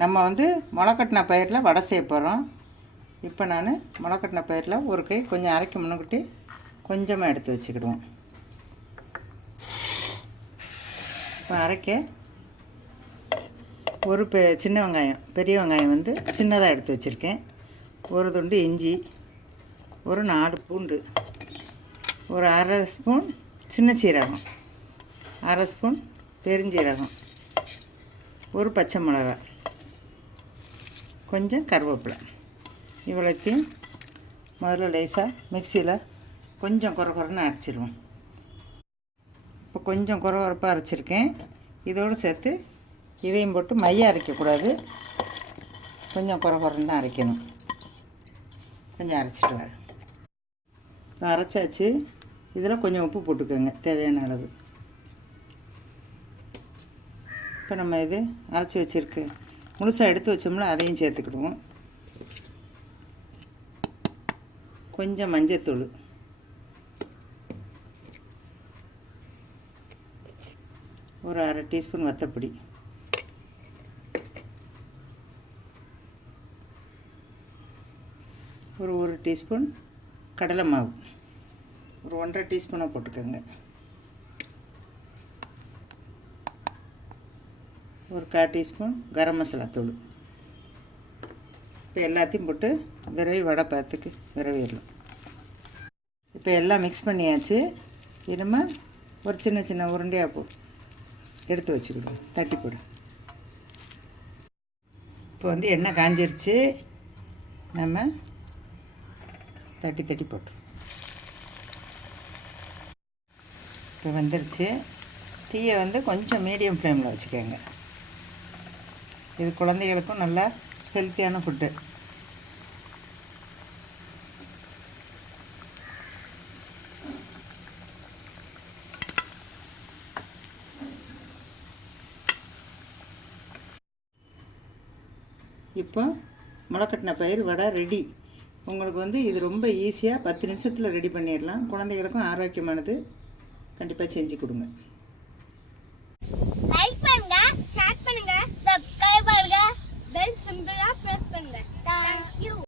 நம்ம வந்து முளைக்கட்டின பயிரில் வடை செய்ய போகிறோம். இப்போ நான் முளைக்கட்டின பயிரில் ஒரு கை கொஞ்சம் அரைக்க முன்னுக்கிட்டு கொஞ்சமாக எடுத்து வச்சுக்கிடுவோம். இப்போ அரைக்க ஒரு சின்ன வெங்காயம், பெரிய வெங்காயம் வந்து சின்னதாக எடுத்து வச்சுருக்கேன். ஒரு துண்டு இஞ்சி, ஒரு 4 பூண்டு, ஒரு அரை ஸ்பூன் சின்ன சீரகம், அரை ஸ்பூன் பெருஞ்சீரகம், ஒரு பச்சை மிளகாய், கொஞ்சம் கருவேப்பிலை. இவ்வளோத்தையும் முதல்ல லேசாக மிக்சியில் கொஞ்சம் குறைன்னு அரைச்சிடுவோம். இப்போ கொஞ்சம் குறைப்பாக அரைச்சிருக்கேன். இதோடு சேர்த்து இதையும் போட்டு மையம் அரைக்கக்கூடாது, கொஞ்சம் குறைன்னு தான் அரைக்கணும். கொஞ்சம் அரைச்சிட்டு வர இப்போ அரைச்சாச்சு. இதில் கொஞ்சம் உப்பு போட்டுக்கோங்க தேவையான அளவு. இப்போ நம்ம இது அரைச்சி வச்சுருக்கு முழுசாக எடுத்து வச்சோம்னா அதையும் சேர்த்துக்கிடுவோம். கொஞ்சம் மஞ்சத்தூள், ஒரு அரை டீஸ்பூன் வத்தப்பொடி, ஒரு டீஸ்பூன் கடலை மாவு, ஒரு 1.5 டீஸ்பூனாக போட்டுக்கோங்க. ஒரு 1/4 டீஸ்பூன் கரம் மசாலா தூள். இப்போ எல்லாத்தையும் போட்டு விரவி வடை பார்த்துக்கு விரவிடலாம். இப்போ எல்லாம் மிக்ஸ் பண்ணியாச்சு. இனிமே ஒரு சின்ன சின்ன உருண்டையாக எடுத்து வச்சுக்கிடுவோம், தட்டி போடு. இப்போ வந்து எண்ணெய் காஞ்சிருச்சு. நம்ம தட்டி போட்டு இப்போ வந்துருச்சு. தீயை வந்து கொஞ்சம் மீடியம் ஃப்ளேமில் வச்சுக்கோங்க. இது குழந்தைகளுக்கும் நல்லா ஹெல்த்தியான ஃபுட்டு. இப்போ முளைக்கட்டின பயிர் வடை ரெடி. உங்களுக்கு வந்து இது ரொம்ப ஈஸியாக 10 நிமிஷத்தில் ரெடி பண்ணிடலாம். குழந்தைகளுக்கும் ஆரோக்கியமானது. கண்டிப்பாக செஞ்சு கொடுங்க. லைக் பண்ணுங்க, ஷேர் பண்ணுங்க.